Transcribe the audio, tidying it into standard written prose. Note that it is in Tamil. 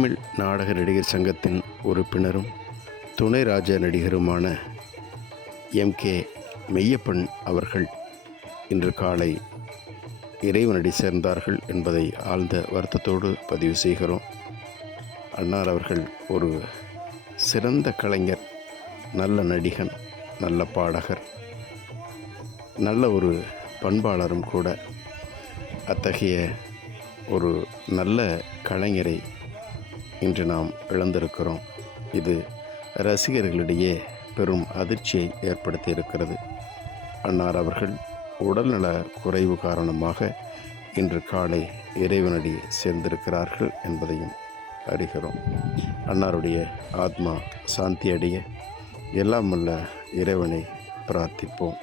முத்தமிழ் நாடக நடிகர் சங்கத்தின் உறுப்பினரும் துணை ராஜ நடிகருமான எம்.கே. மெய்யப்பன் அவர்கள் இன்று காலை இறைவனடி சேர்ந்தார்கள் என்பதை ஆழ்ந்த வருத்தத்தோடு பதிவு செய்கிறோம். அன்னார் அவர்கள் ஒரு சிறந்த கலைஞர், நல்ல நடிகன், நல்ல பாடகர், நல்ல ஒரு பண்பாளரும் கூட. அத்தகைய ஒரு நல்ல கலைஞரை இன்று நாம் இழந்திருக்கிறோம். இது ரசிகர்களிடையே பெரும் அதிர்ச்சியை ஏற்படுத்தியிருக்கிறது. அன்னார் அவர்கள் உடல்நல குறைவு காரணமாக இன்று காலை இறைவனடி சேர்ந்திருக்கிறார்கள் என்பதையும் அறிகிறோம். அன்னாருடைய ஆத்மா சாந்தி அடைய எல்லாம் வல்ல இறைவனை பிரார்த்திப்போம்.